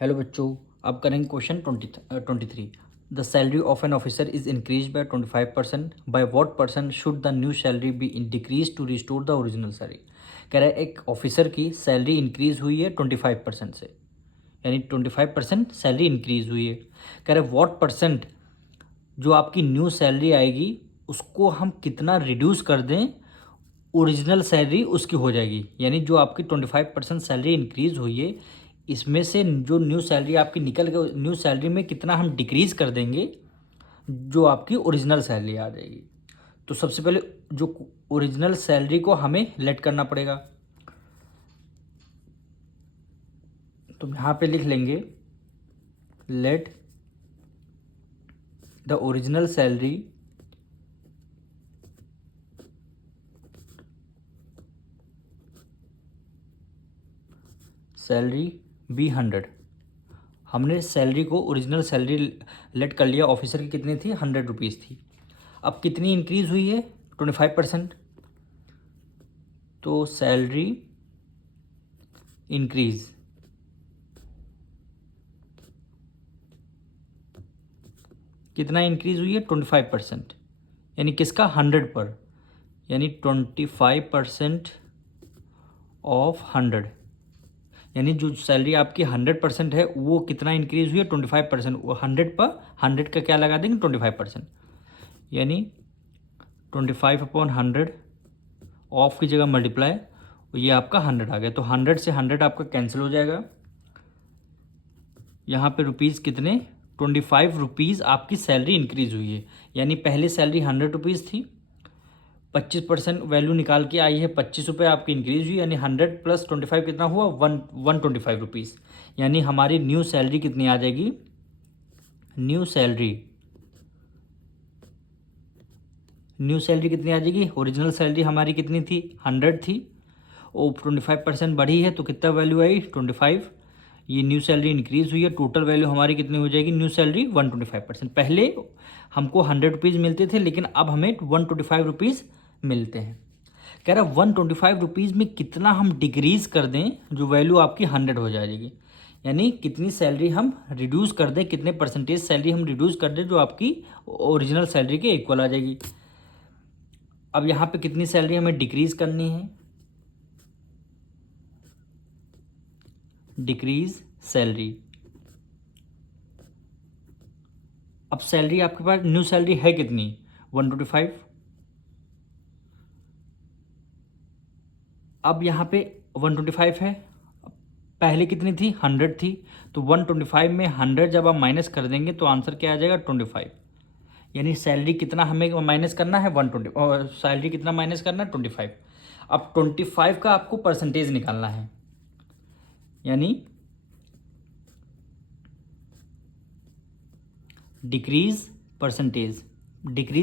Hello बच्चों, अब करेंगे question 23। The salary of an officer is increase by 25%। By what percent should the new salary be decrease to restore the original salary. कह रहा है एक officer की salary increase हुई है 25% से, यानी 25% सैलरी इंक्रीज हुई है। कह रहे व्हाट परसेंट जो आपकी न्यू सैलरी आएगी उसको हम कितना रिड्यूस कर दें, ओरिजिनल सैलरी उसकी हो जाएगी। यानी जो आपकी 25% सैलरी इंक्रीज हुई है इसमें से जो न्यू सैलरी आपकी निकल गई, न्यू सैलरी में कितना हम डिक्रीज कर देंगे जो आपकी ओरिजिनल सैलरी आ जाएगी। तो सबसे पहले जो ओरिजिनल सैलरी को हमें लेट करना पड़ेगा, तो यहाँ पे लिख लेंगे let the original salary be 100। हमने सैलरी को ओरिजिनल सैलरी लेट कर लिया, ऑफिसर की कितनी थी 100 रुपीज़ थी। अब कितनी इंक्रीज़ हुई है 25%, तो सैलरी इंक्रीज कितना इंक्रीज हुई है 25%, यानी किसका 100 पर, यानी 25% ऑफ 100, यानी जो सैलरी आपकी 100% है वो कितना इंक्रीज हुई है 25%। वो 100 पर 100 का क्या लगा देंगे 25%, यानी 25/100 ऑफ की जगह मल्टीप्लाई, ये आपका 100 आ गया। तो 100 से 100 आपका कैंसिल हो जाएगा। यहाँ पे रुपीज़ कितने 25 रुपीज़ आपकी सैलरी इंक्रीज हुई है। यानी पहले सैलरी 100 रुपीज़ थी, 25% वैल्यू निकाल के आई है 25 रुपये आपकी इंक्रीज हुई, यानी 100 + 25 कितना हुआ 125 रुपीज़। यानी हमारी न्यू सैलरी कितनी आ जाएगी, न्यू सैलरी कितनी आ जाएगी, ओरिजिनल सैलरी हमारी कितनी थी 100 थी, और 25% बढ़ी है तो कितना वैल्यू आई 25। ये न्यू सैलरी इंक्रीज हुई है, टोटल वैल्यू हमारी कितनी हो जाएगी न्यू सैलरी 125%। पहले हमको 100 रुपीज़ मिलते थे लेकिन अब हमें 125 रुपीज़ मिलते हैं। कह रहा 125 रुपीज़ में कितना हम डिक्रीज़ कर दें जो वैल्यू आपकी 100 हो जाएगी, यानी कितनी सैलरी हम रिड्यूस कर दें, कितने परसेंटेज सैलरी हम रिड्यूस कर दें जो आपकी ओरिजिनल सैलरी के इक्वल आ जाएगी। अब यहाँ पे कितनी सैलरी हमें डिक्रीज करनी है, डिक्रीज सैलरी। अब सैलरी आपके पास न्यू सैलरी है कितनी 125। अब यहाँ पे 125 है, पहले कितनी थी 100 थी, तो 125 में 100 जब आप माइनस कर देंगे तो आंसर क्या आ जाएगा 25। यानी सैलरी कितना हमें माइनस करना है 120, और सैलरी कितना माइनस करना है 25। अब 25 का आपको परसेंटेज निकालना है, यानी डिक्रीज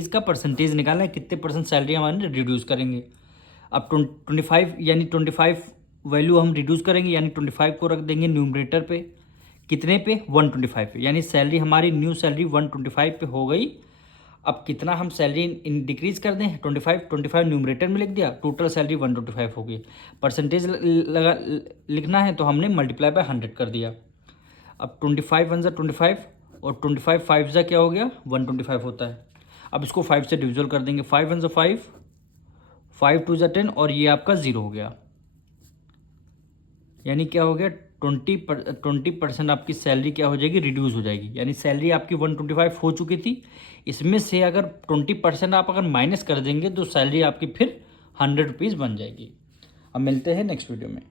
का परसेंटेज निकालना है, कितने परसेंट सैलरी हमारे रिड्यूस करेंगे। अब 25 यानी 25 वैल्यू हम रिड्यूस करेंगे, यानी 25 को रख देंगे न्यूमरेटर पे, कितने पे 125 पे, यानी सैलरी हमारी न्यू सैलरी 125 पे हो गई। अब कितना हम सैलरी डिक्रीज कर दें 25 न्यूमरेटर में लिख दिया, टोटल सैलरी 125 हो गई। परसेंटेज लगा लिखना है तो हमने मल्टीप्लाई बाय 100 कर दिया। अब 25 × 25 और 25 5 क्या हो गया 125 होता है। अब इसको 5 से डिविजल कर देंगे, 5 × 5, 5 2 10, और ये आपका 0 हो गया। यानी क्या हो गया 20% आपकी सैलरी क्या हो जाएगी रिड्यूस हो जाएगी। यानी सैलरी आपकी 125 हो चुकी थी, इसमें से अगर 20% आप अगर माइनस कर देंगे तो सैलरी आपकी फिर 100 रुपीज़ बन जाएगी। अब मिलते हैं नेक्स्ट वीडियो में।